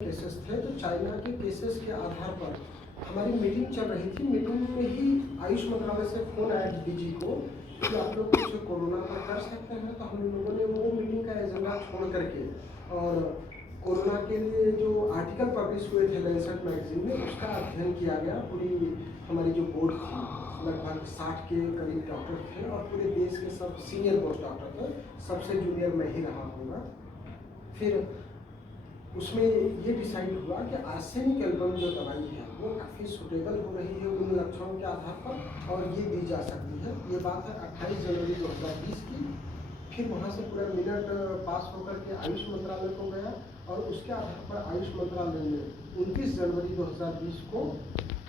Cases थे, तो China के केसेस के आधार पर हमारी मीटिंग चल रही थी। मीटिंग में ही आयुष मंत्रालय से फोन आया डीजी को कि आप लोग कुछ कोरोना पर कर सकते हैं। तो हम लोगों ने वो मीटिंग का एजेंडा छोड़ करके और कोरोना के लिए जो आर्टिकल पब्लिश हुए थे लैंसेट मैगजीन में, उसका अध्ययन किया गया। पूरी हमारी जो बोर्ड थी, लगभग 60 के करीब डॉक्टर थे और पूरे देश के सब सीनियर पोस्ट डॉक्टर थे। सबसे जूनियर मैं ही रहा हूँगा। फिर उसमें ये डिसाइड हुआ कि आर्सेनिक एल्बम जो दवाई है वो काफ़ी सुटेबल हो रही है उन लक्षणों के आधार पर और ये दी जा सकती है। ये बात है 28 जनवरी 2020 की। फिर वहाँ से पूरा मिनट पास होकर के आयुष मंत्रालय को गया और उसके आधार पर आयुष मंत्रालय ने 29 जनवरी 2020 को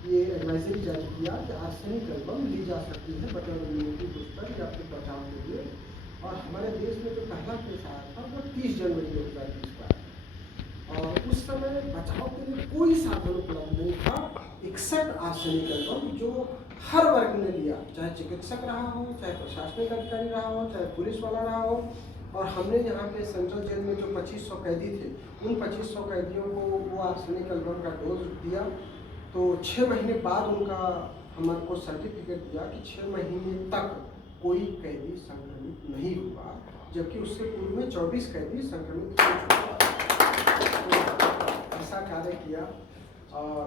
ये एडवाइजरी जारी किया कि आर्सेनिक एल्बम ली जा सकती है बचाव इम्यूनिटी बूस्टर या फिर बचाव के लिए। और हमारे देश में जो पहला केस आया था वो 30 जनवरी 2020 को आया और उस समय बचाव के लिए कोई साधन उपलब्ध नहीं था एक्सेप्ट आर्सेनिक एल्बम, जो हर वर्ग ने लिया, चाहे चिकित्सक रहा हो, चाहे प्रशासनिक अधिकारी रहा हो, चाहे पुलिस वाला रहा हो। और हमने यहाँ पे सेंट्रल जेल में जो 2500 कैदी थे, उन 2500 कैदियों को वो आर्सेनिक एल्बम का डोज दिया। तो 6 महीने बाद उनका हमारे को सर्टिफिकेट दिया कि 6 महीने तक कोई कैदी संक्रमित नहीं हुआ, जबकि उससे पूर्व में 24 कैदी संक्रमित हो चुका। ऐसा कार्य किया। और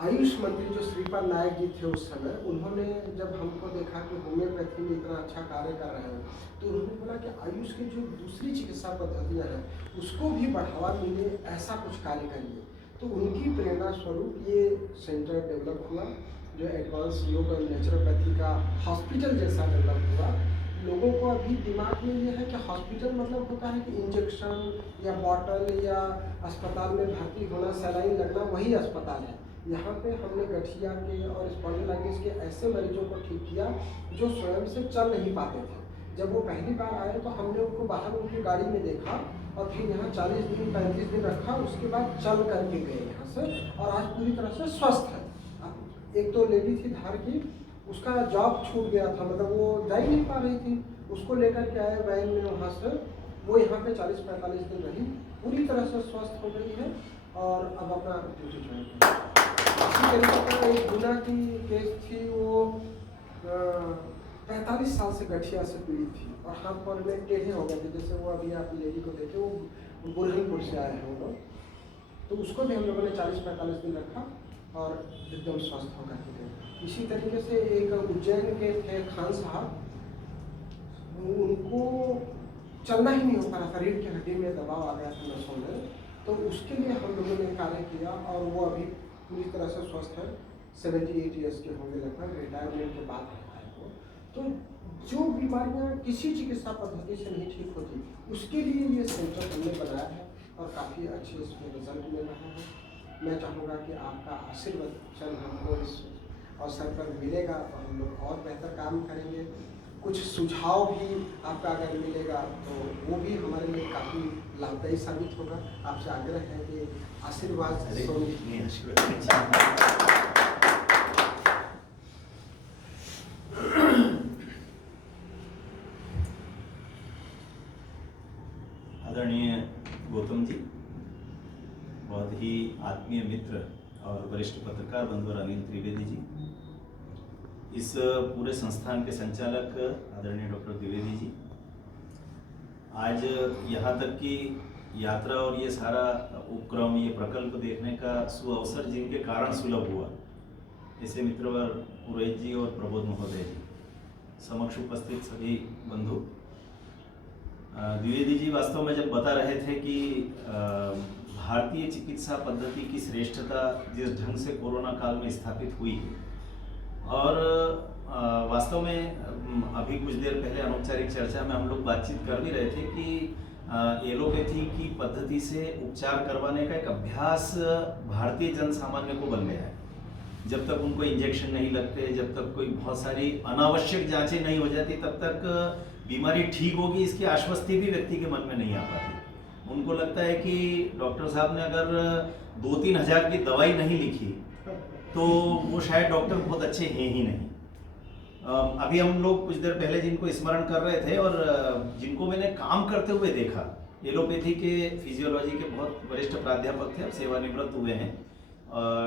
आयुष मंत्री जो श्रीपद नायक जी थे उस समय, उन्होंने जब हमको देखा कि होम्योपैथी में इतना अच्छा कार्य कर रहे हैं, तो उन्होंने बोला कि आयुष की जो दूसरी चिकित्सा पद्धतियां हैं उसको भी बढ़ावा मिले, ऐसा कुछ कार्य करिए। तो उनकी प्रेरणा स्वरूप ये सेंटर डेवलप हुआ, जो एडवांस योग और नेचुरोपैथी का हॉस्पिटल जैसा डेवलप हुआ। लोगों को अभी दिमाग में ये है कि हॉस्पिटल मतलब होता है कि इंजेक्शन या बॉटल या अस्पताल में भर्ती होना, सलाइन लगना, वही अस्पताल है। यहाँ पे हमने गठिया के और स्पॉन्डिलाइटिस के ऐसे मरीजों को ठीक किया जो स्वयं से चल नहीं पाते थे। जब वो पहली बार आए तो हमने उनको बाहर उनकी गाड़ी में देखा और फिर यहाँ 40 दिन 35 दिन रखा, उसके बाद चल करके गए यहाँ से और आज पूरी तरह से स्वस्थ है। एक तो लेडी थी धार की, उसका जॉब छूट गया था, मतलब वो जा ही नहीं पा रही थी, उसको लेकर के आए वैन में वहाँ से। वो यहाँ पे 40-45 दिन रही, पूरी तरह से स्वस्थ हो गई है और अब अपना ड्यूटी ज्वाइन कर। इसी तरीके का एक गुना की केस थी, वो 45 साल से गठिया से पीड़ित थी और हाथ पैर में टेढ़े हो गए थे। जैसे वो अभी आप लेडी को देखे, वो बुरहानपुर से आए हैं वो लोग। तो उसको भी हम लोगों ने 40-45 दिन रखा और एकदम स्वस्थ होकर के गए। इसी तरीके से एक उज्जैन के थे खान साहब, उनको चलना ही नहीं हो पा रहा था, रीढ़ की हड्डी में दबाव आ गया था नसों में। तो उसके लिए हम लोगों ने कार्य किया और वो अभी पूरी तरह से स्वस्थ है। 78 ईयर्स के होंगे लगभग, रिटायरमेंट के बाद है वो। तो जो बीमारियां किसी चिकित्सा पद्धति से नहीं ठीक होती, उसके लिए ये सेंटर हमने बनाया है और काफ़ी अच्छे इसमें रिजल्ट मिल रहा है। मैं चाहूँगा कि आपका आशीर्वाद हमको इस अवसर पर मिलेगा तो हम लोग और बेहतर काम करेंगे। कुछ सुझाव भी आपका अगर मिलेगा तो वो भी हमारे लिए काफ़ी लाभदायी साबित होगा। आपसे आग्रह है कि आशीर्वाद आदरणीय गौतम जी, बहुत ही आत्मीय मित्र और वरिष्ठ पत्रकार बंधु अनिल त्रिवेदी जी, इस पूरे संस्थान के संचालक आदरणीय डॉक्टर द्विवेदी जी, आज यहाँ तक की यात्रा और ये सारा उपक्रम, ये प्रकल्प देखने का सुअवसर जिनके कारण सुलभ हुआ, ऐसे मित्रवर पुरोहित जी और प्रबोध महोदय जी, समक्ष उपस्थित सभी बंधु। द्विवेदी जी वास्तव में जब बता रहे थे कि भारतीय चिकित्सा पद्धति की श्रेष्ठता जिस ढंग से कोरोना काल में स्थापित हुई, और वास्तव में अभी कुछ देर पहले अनौपचारिक चर्चा में हम लोग बातचीत कर भी रहे थे कि एलोपैथी की पद्धति से उपचार करवाने का एक अभ्यास भारतीय जन सामान्य को बन गया है। जब तक उनको इंजेक्शन नहीं लगते, जब तक कोई बहुत सारी अनावश्यक जांचें नहीं हो जाती, तब तक बीमारी ठीक होगी इसकी आश्वस्ति भी व्यक्ति के मन में नहीं आ पाती। उनको लगता है कि डॉक्टर साहब ने अगर 2-3 हज़ार की दवाई नहीं लिखी तो वो शायद डॉक्टर बहुत अच्छे हैं ही नहीं। अभी हम लोग कुछ देर पहले जिनको स्मरण कर रहे थे और जिनको मैंने काम करते हुए देखा, एलोपैथी के फिजियोलॉजी के बहुत वरिष्ठ प्राध्यापक थे, अब सेवानिवृत्त हुए हैं,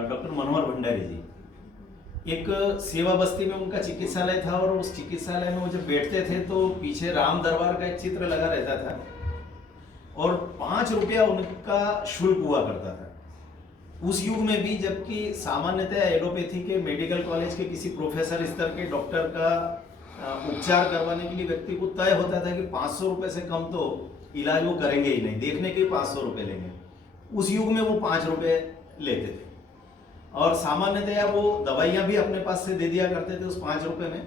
डॉक्टर मनोहर भंडारी जी। एक सेवा बस्ती में उनका चिकित्सालय था और उस चिकित्सालय में वो जब बैठते थे तो पीछे राम दरबार का एक चित्र लगा रहता था और 5 रुपया उनका शुल्क हुआ करता था। उस युग में भी, जबकि सामान्यतः एलोपैथी के मेडिकल कॉलेज के किसी प्रोफेसर स्तर के डॉक्टर का उपचार करवाने के लिए व्यक्ति को तय होता था कि 500 रुपये से कम तो इलाज वो करेंगे ही नहीं, देखने के 500 रुपये लेंगे। उस युग में वो 5 रुपये लेते थे और सामान्यतया वो दवाइयाँ भी अपने पास से दे दिया करते थे उस 5 रुपये में।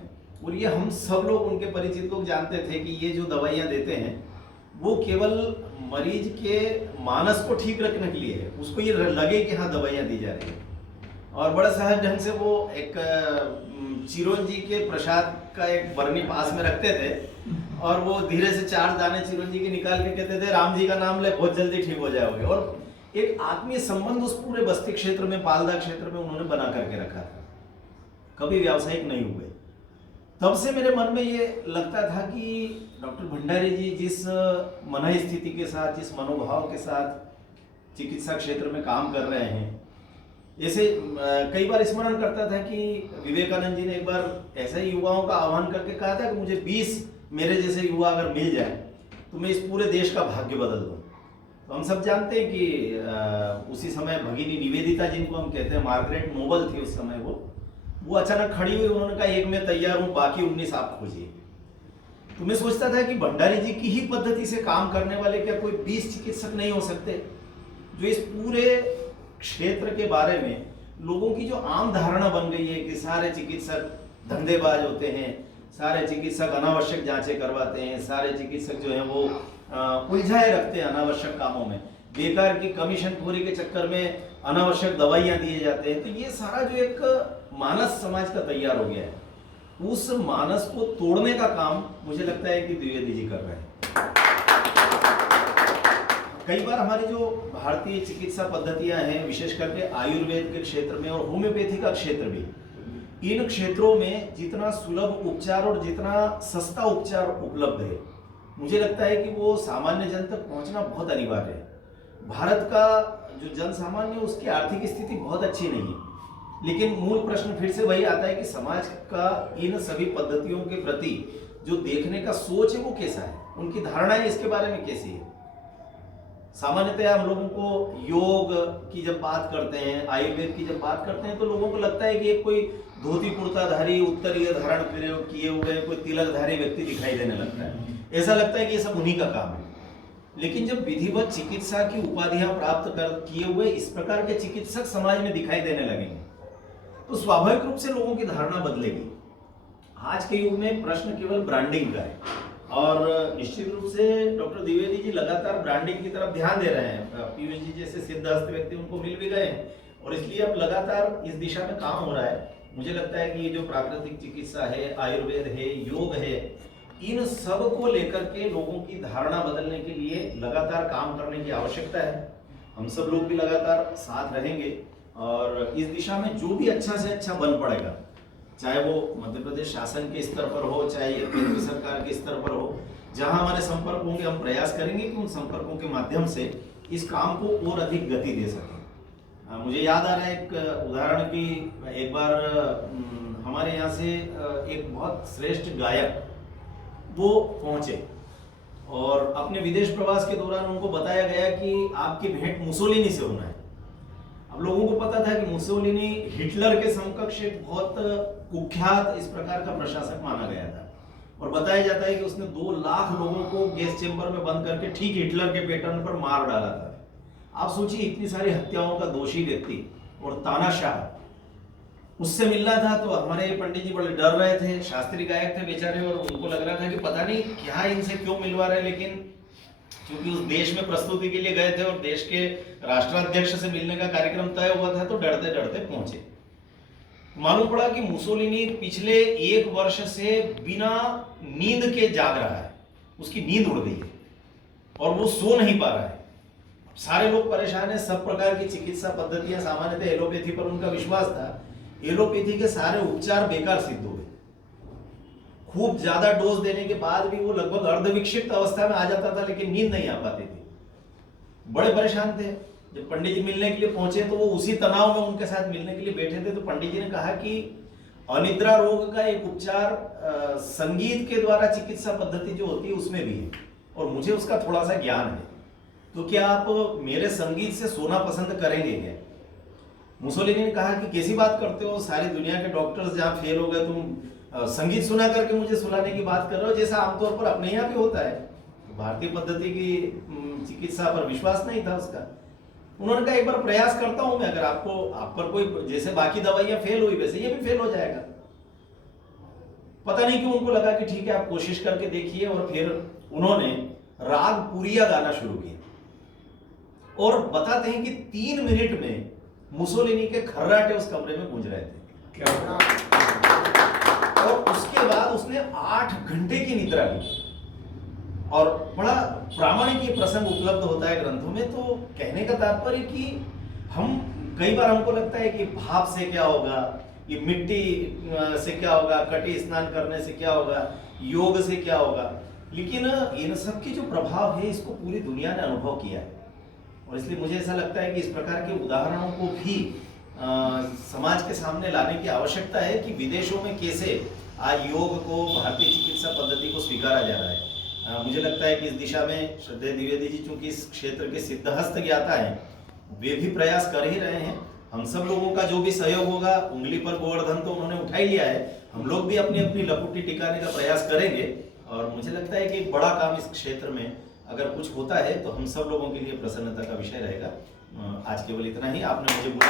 और ये हम सब लोग, उनके परिचित लोग जानते थे कि ये जो दवाइयाँ देते हैं वो केवल मरीज के मानस को ठीक रखने के लिए है, उसको ये लगे कि हाँ दवाइयाँ दी जा रही है। और बड़ा सहज ढंग से वो एक चिरंजी के प्रसाद का एक बरनी पास में रखते थे और वो धीरे से 4 दाने चिरंजी के निकाल के कहते थे राम जी का नाम ले, बहुत जल्दी ठीक हो जाओगे। और एक आत्मीय संबंध उस पूरे बस्ती क्षेत्र में, पालदा क्षेत्र में उन्होंने बना करके रखा था, कभी व्यावसायिक नहीं हुए। तब से मेरे मन में ये लगता था कि डॉक्टर भंडारी जी जिस मन स्थिति के साथ, जिस मनोभाव के साथ चिकित्सा क्षेत्र में काम कर रहे हैं, जैसे कई बार स्मरण करता था कि विवेकानंद जी ने एक बार ऐसे ही युवाओं का आह्वान करके कहा था कि मुझे 20 मेरे जैसे युवा अगर मिल जाए तो मैं इस पूरे देश का भाग्य बदल दूँ। तो हम सब जानते हैं कि उसी समय भगिनी निवेदिता जिनको हम कहते हैं, मार्गरेट नोबल थी उस समय, वो अचानक खड़ी हुई, उन्होंने कहा एक मैं तैयार हूँ, बाकी 19 आप खोजिए। तो मैं सोचता था कि भंडारी जी की ही पद्धति से काम करने वाले क्या कोई 20 चिकित्सक नहीं हो सकते जो इस पूरे क्षेत्र के बारे में लोगों की जो आम धारणा बन गई है कि सारे चिकित्सक धंधेबाज होते हैं, सारे चिकित्सक अनावश्यक जांचें करवाते हैं, सारे चिकित्सक जो हैं वो उलझाए रखते हैं अनावश्यक कामों में, बेकार की कमीशनखोरी के चक्कर में अनावश्यक दवाइयां दिए जाते हैं। तो ये सारा जो एक मानस समाज का तैयार हो गया है, उस मानस को तोड़ने का काम मुझे लगता है कि द्विवेदी जी कर रहे हैं। कई बार हमारी जो भारतीय चिकित्सा पद्धतियां हैं, विशेष करके आयुर्वेद के क्षेत्र में और होम्योपैथी का क्षेत्र भी, इन क्षेत्रों में जितना सुलभ उपचार और जितना सस्ता उपचार उपलब्ध है, मुझे लगता है कि वो सामान्य जन तक पहुंचना बहुत अनिवार्य है। भारत का जो जन सामान्य, उसकी आर्थिक स्थिति बहुत अच्छी नहीं है, लेकिन मूल प्रश्न फिर से वही आता है कि समाज का इन सभी पद्धतियों के प्रति जो देखने का सोच है वो कैसा है, उनकी धारणाएं इसके बारे में कैसी है। सामान्यतः हम लोगों को योग की जब बात करते हैं, आयुर्वेद की जब बात करते हैं, तो लोगों को लगता है कि एक कोई धोती कुर्ताधारी, उत्तरीय धारण किए हुए कोई तिलकधारी व्यक्ति दिखाई देने लगता है, ऐसा लगता है कि ये सब उन्हीं का काम है। लेकिन जब विधिवत चिकित्सा की उपाधियां प्राप्त किए हुए इस प्रकार के चिकित्सक समाज में दिखाई देने लगेंगे तो स्वाभाविक रूप से लोगों की धारणा बदलेगी। आज के युग में प्रश्न केवल ब्रांडिंग का है और निश्चित रूप से डॉक्टर द्विवेदी जी लगातार ब्रांडिंग की तरफ ध्यान दे रहे हैं। पीयूष जी जैसे सिद्धहस्त व्यक्ति उनको मिल भी गए हैं और इसलिए अब लगातार इस दिशा में काम हो रहा है। मुझे लगता है कि ये जो प्राकृतिक चिकित्सा है, आयुर्वेद है, योग है, इन सब को लेकर के लोगों की धारणा बदलने के लिए लगातार काम करने की आवश्यकता है। हम सब लोग भी लगातार साथ रहेंगे और इस दिशा में जो भी अच्छा से अच्छा बन पड़ेगा, चाहे वो मध्य प्रदेश शासन के स्तर पर हो, चाहे केंद्र सरकार के स्तर पर हो, जहां हमारे संपर्क होंगे हम प्रयास करेंगे कि उन संपर्कों के माध्यम से इस काम को और अधिक गति दे सकें। मुझे याद आ रहा है एक उदाहरण की, एक बार हमारे यहाँ से एक बहुत श्रेष्ठ गायक वो पहुंचे और अपने विदेश प्रवास के दौरान उनको बताया गया कि आपकी भेंट मुसोलिनी से होना है। अब लोगों को पता था कि मुसोलिनी हिटलर के समकक्ष एक बहुत कुख्यात इस प्रकार का प्रशासक माना गया था और बताया जाता है कि उसने 2 लाख लोगों को गैस चेंबर में बंद करके ठीक हिटलर के पैटर्न पर मार डाला था। आप सोचिए, इतनी सारी हत्याओं का दोषी व्यक्ति और तानाशाह, उससे मिलना था। तो हमारे पंडित जी बड़े डर रहे थे, शास्त्रीय गायक थे बेचारे, और उनको लग रहा था कि पता नहीं क्या इनसे क्यों मिलवा रहे हैं। लेकिन क्योंकि उस देश में प्रस्तुति के लिए गए थे और देश के राष्ट्राध्यक्ष से मिलने का कार्यक्रम तय हुआ था, तो डरते डरते पहुंचे। मालूम पड़ा कि मुसोलिनी पिछले 1 वर्ष से बिना नींद के जाग रहा है, उसकी नींद उड़ गई है और वो सो नहीं पा रहा है। सारे लोग परेशान है, सब प्रकार की चिकित्सा पद्धतियां, सामान्यतः एलोपैथी पर उनका विश्वास था, एलोपैथी के सारे उपचार बेकार सिद्ध हुए। खूब ज्यादा डोज देने के बाद भी वो लगभग अर्धविक्षिप्त अवस्था में आ जाता था, लेकिन नींद नहीं आ पाती थी। बड़े परेशान थे। जब पंडित जी मिलने के लिए पहुंचे तो वो उसी तनाव में उनके साथ मिलने के लिए बैठे थे। तो पंडित जी ने कहा कि अनिद्रा रोग का एक उपचार संगीत के द्वारा चिकित्सा पद्धति जो होती है उसमें भी है, और मुझे उसका थोड़ा सा ज्ञान है, तो क्या आप मेरे संगीत से सोना पसंद करेंगे क्या? मुसोलिनी ने कहा कि कैसी बात करते हो, सारी दुनिया के डॉक्टर्स जहाँ फेल हो गए, तुम संगीत सुना करके मुझे सुलाने की बात कर रहे हो, जैसा आमतौर पर अपने यहाँ भी होता है। भारतीय पद्धति की चिकित्सा पर विश्वास नहीं था उसका। उन्होंने कहा एक बार प्रयास करता हूं मैं, अगर आपको आप पर कोई, जैसे बाकी दवाइयां फेल हुई वैसे ये भी फेल हो जाएगा। पता नहीं क्यों उनको लगा कि ठीक है आप कोशिश करके देखिए, और फिर उन्होंने राग पुरिया गाना शुरू किया, और बताते हैं कि 3 मिनट में मुसोलिनी के खर्राटे उस कमरे में गूंज रहे थे। क्या और उसके बाद उसने 8 घंटे की निद्रा ली, और बड़ा प्रामाणिक ये प्रसंग उपलब्ध होता है ग्रंथों में। तो कहने का तात्पर्य कि हम कई बार हमको लगता है कि भाप से क्या होगा, ये मिट्टी से क्या होगा, कटी स्नान करने से क्या होगा, योग से क्या होगा, लेकिन इन सब की जो प्रभाव है इसको पूरी दुनिया ने अनुभव किया है। और इसलिए मुझे ऐसा लगता है कि इस प्रकार के उदाहरणों को भी समाज के सामने लाने की आवश्यकता है कि विदेशों में कैसे आज योग को, भारतीय चिकित्सा पद्धति को स्वीकारा जा रहा है। मुझे लगता है कि इस दिशा में श्रद्धेय द्विवेदी जी चूंकि इस क्षेत्र के सिद्धहस्त ज्ञाता हैं, वे भी प्रयास कर ही रहे हैं। हम सब लोगों का जो भी सहयोग होगा, उंगली पर गोवर्धन तो उन्होंने उठा ही लिया है, हम लोग भी अपनी अपनी लपुटी टिकाने का प्रयास करेंगे। और मुझे लगता है कि एक बड़ा काम इस क्षेत्र में अगर कुछ होता है तो हम सब लोगों के लिए प्रसन्नता का विषय रहेगा। आज केवल इतना ही। आपने मुझे बुलाया।